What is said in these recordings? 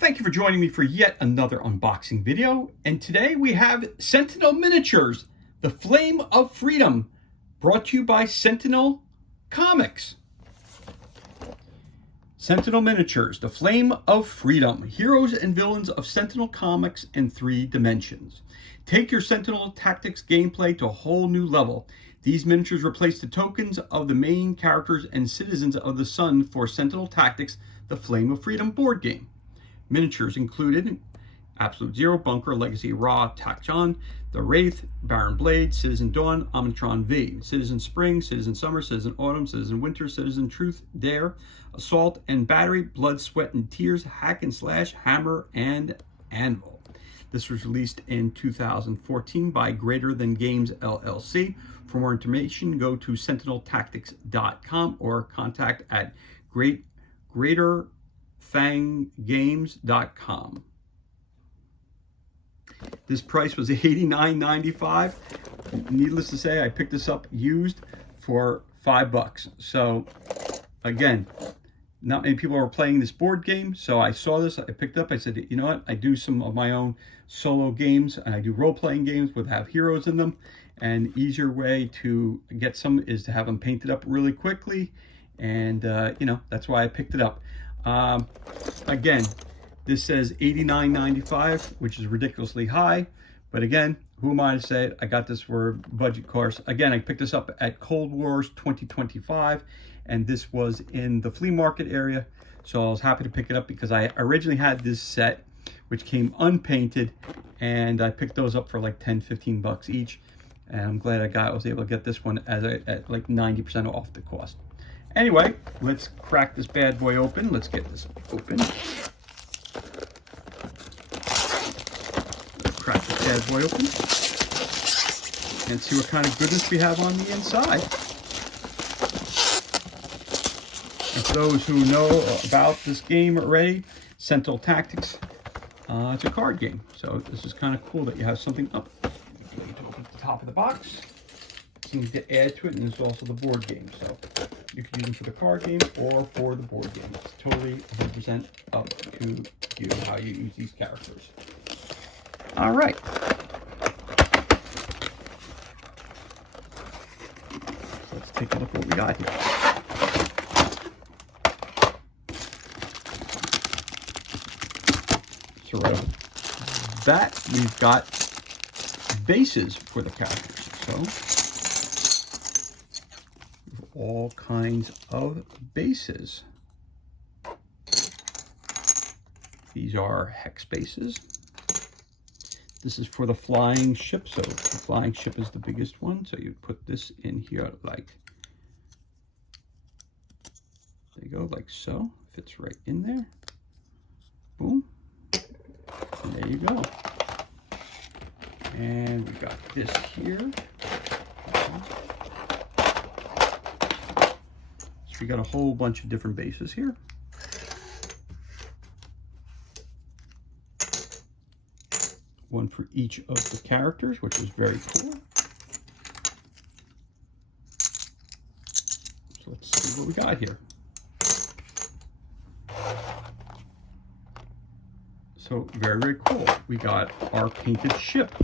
Thank you for joining me for yet another unboxing video. And today we have Sentinel Miniatures, the Flame of Freedom, brought to you by Sentinel Comics. Sentinel Miniatures, the Flame of Freedom, heroes and villains of Sentinel Comics in 3 dimensions. Take your Sentinel Tactics gameplay to a whole new level. These miniatures replace the tokens of the main characters and citizens of the Sun for Sentinel Tactics, the Flame of Freedom board game. Miniatures included Absolute Zero, Bunker, Legacy, Ra, Takjan, The Wraith, Baron Blade, Citizen Dawn, Omnitron V, Citizen Spring, Citizen Summer, Citizen Autumn, Citizen Winter, Citizen Truth, Dare, Assault and Battery, Blood, Sweat and Tears, Hack and Slash, Hammer, and Anvil. This was released in 2014 by Greater Than Games LLC. For more information, go to sentineltactics.com or contact at greaterthanggames.com. This price was $89.95. Needless to say, I picked this up used for $5. So again, not many people are playing this board game, so I saw this, I picked it up, I said, you know what, I do some of my own solo games, and I do role-playing games with have heroes in them, and easier way to get some is to have them painted up really quickly, and you know, that's why I picked it up. Again, this says $89.95, which is ridiculously high, but again, who am I to say it? I got this for budget course. Again, I picked this up at Cold Wars 2025, and this was in the flea market area, so I was happy to pick it up because I originally had this set which came unpainted, and I picked those up for like 10-15 bucks each, and I'm glad I was able to get this one at like 90% off the cost. Anyway, let's crack this bad boy open. Let's get this open. Let's crack this bad boy open and see what kind of goodness we have on the inside. And for those who know about this game already, Sentinel Tactics, it's a card game. So this is kind of cool that you have something up. Open at the top of the box. Seems to add to it, and it's also the board game. So you can use them for the card game or for the board game. It's totally 100% up to you how you use these characters. All right. Let's take a look at what we got here. So right off the bat, we've got bases for the characters. So all kinds of bases. These are hex bases. This is for the flying ship. So the flying ship is the biggest one. So you put this in here like, there you go, like so. Fits right in there. Boom. And there you go. And we got this here. So we got a whole bunch of different bases here. One for each of the characters, which is very cool. So let's see what we got here. So very, very cool. We got our painted ship.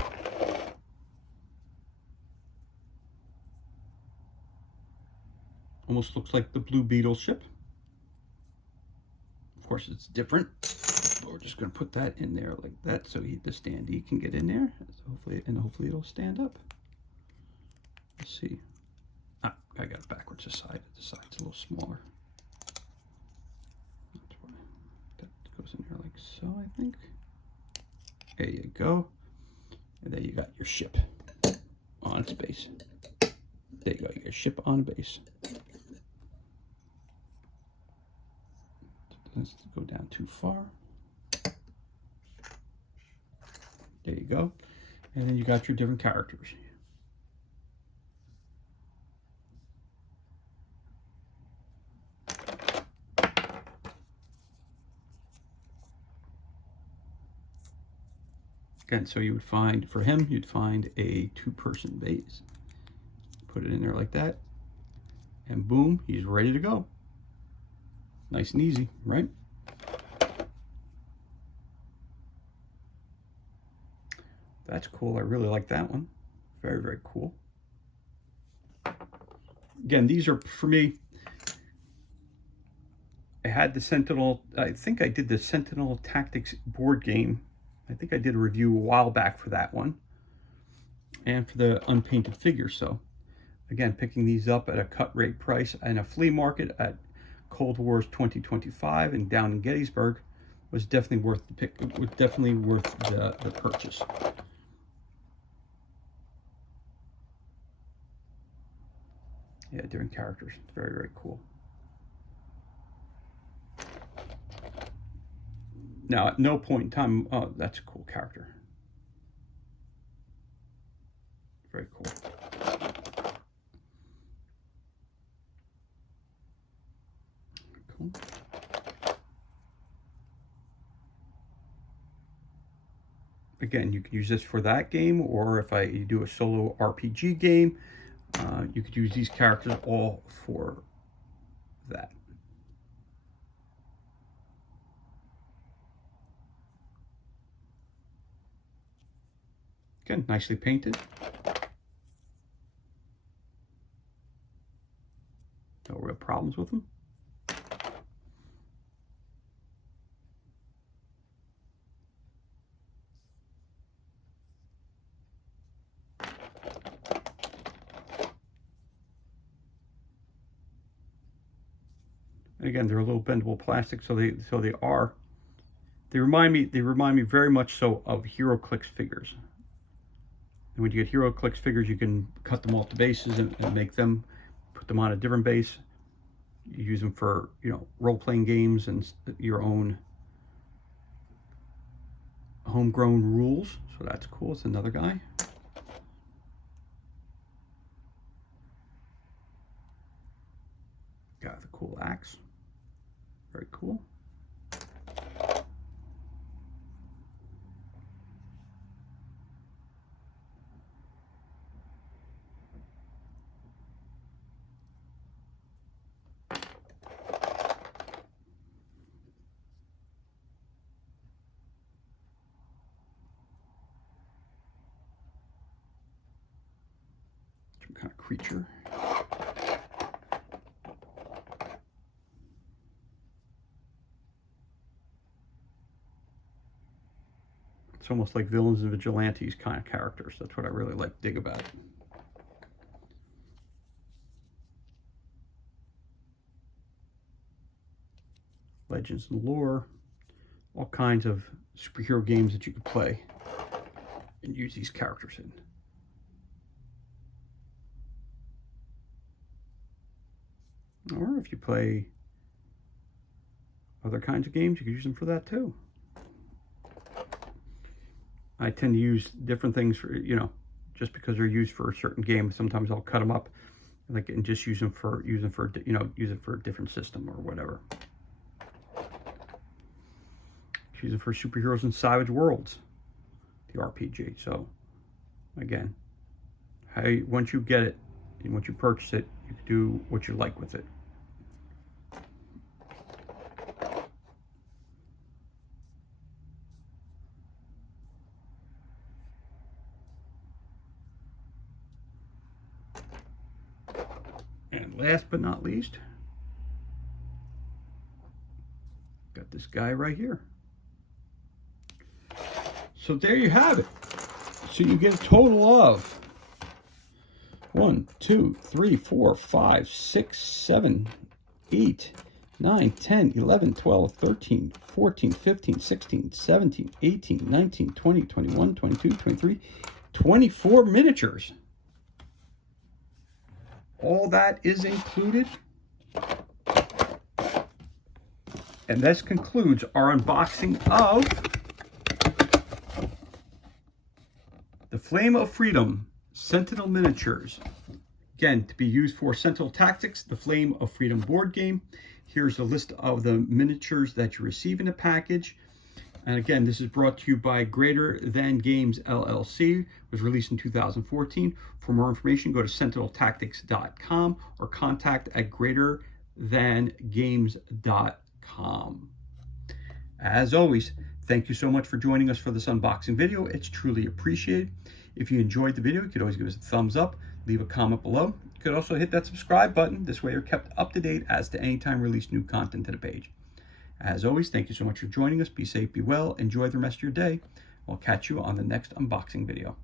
Almost looks like the Blue Beetle ship. Of course, it's different. But we're just going to put that in there like that, so the standee can get in there. So hopefully it'll stand up. Let's see. Ah, I got it backwards. The side's a little smaller. That's why that goes in here like so, I think. There you go. And there you got your ship on its base. There you go. You got your ship on base. Let's go down too far. There you go. And then you got your different characters. Again, so you would find, for him, you'd find a 2-person base. Put it in there like that. And boom, he's ready to go. Nice and easy, right? That's cool. I really like that one. Very, very cool. Again, these are, for me, I had the Sentinel, I think I did the Sentinel Tactics board game. I think I did a review a while back for that one. And for the unpainted figures. So, again, picking these up at a cut rate price in a flea market at Cold Wars 2025 and down in Gettysburg was definitely worth the pick. It was definitely worth the purchase. Yeah, different characters. It's very, very cool. Now, at no point in time, oh, that's a cool character. Very cool. Cool. Again, you can use this for that game, or if you do a solo RPG game, you could use these characters all for that. Again, nicely painted. No real problems with them. And again, they're a little bendable plastic, so they remind me very much so of HeroClix figures. And when you get HeroClix figures, you can cut them off the bases and make them, put them on a different base. You use them for, you know, role-playing games and your own homegrown rules. So that's cool. It's another guy. Got the cool axe. Very cool. Some kind of creature. It's almost like villains and vigilantes kind of characters. That's what I really dig about it. Legends and lore, all kinds of superhero games that you could play and use these characters in. Or if you play other kinds of games, you could use them for that too. I tend to use different things for, you know, just because they're used for a certain game. Sometimes I'll cut them up, like, and just use it for you know, use it for a different system or whatever. Use it for Superheroes in Savage Worlds, the RPG. So again, once you get it and once you purchase it, you can do what you like with it. And last but not least, got this guy right here. So there you have it. So you get a total of 1, 2, 3, 4, 5, 6, 7, 8, 9, 10, 11, 12, 13, 14, 15, 16, 17, 18, 19, 20, 21, 22, 23, 24 miniatures. All that is included. And this concludes our unboxing of the Flame of Freedom Sentinel miniatures. Again, to be used for Sentinel Tactics, the Flame of Freedom board game. Here's a list of the miniatures that you receive in the package. And again, this is brought to you by Greater Than Games LLC. It was released in 2014. For more information, go to sentineltactics.com or contact at greaterthangames.com. As always, Thank you so much for joining us for this unboxing video. It's truly appreciated. If you enjoyed the video, you could always give us a thumbs up, leave a comment below. You could also hit that subscribe button. This way you're kept up to date as to any time we release new content to the page. As always, thank you so much for joining us. Be safe, be well, enjoy the rest of your day. We'll catch you on the next unboxing video.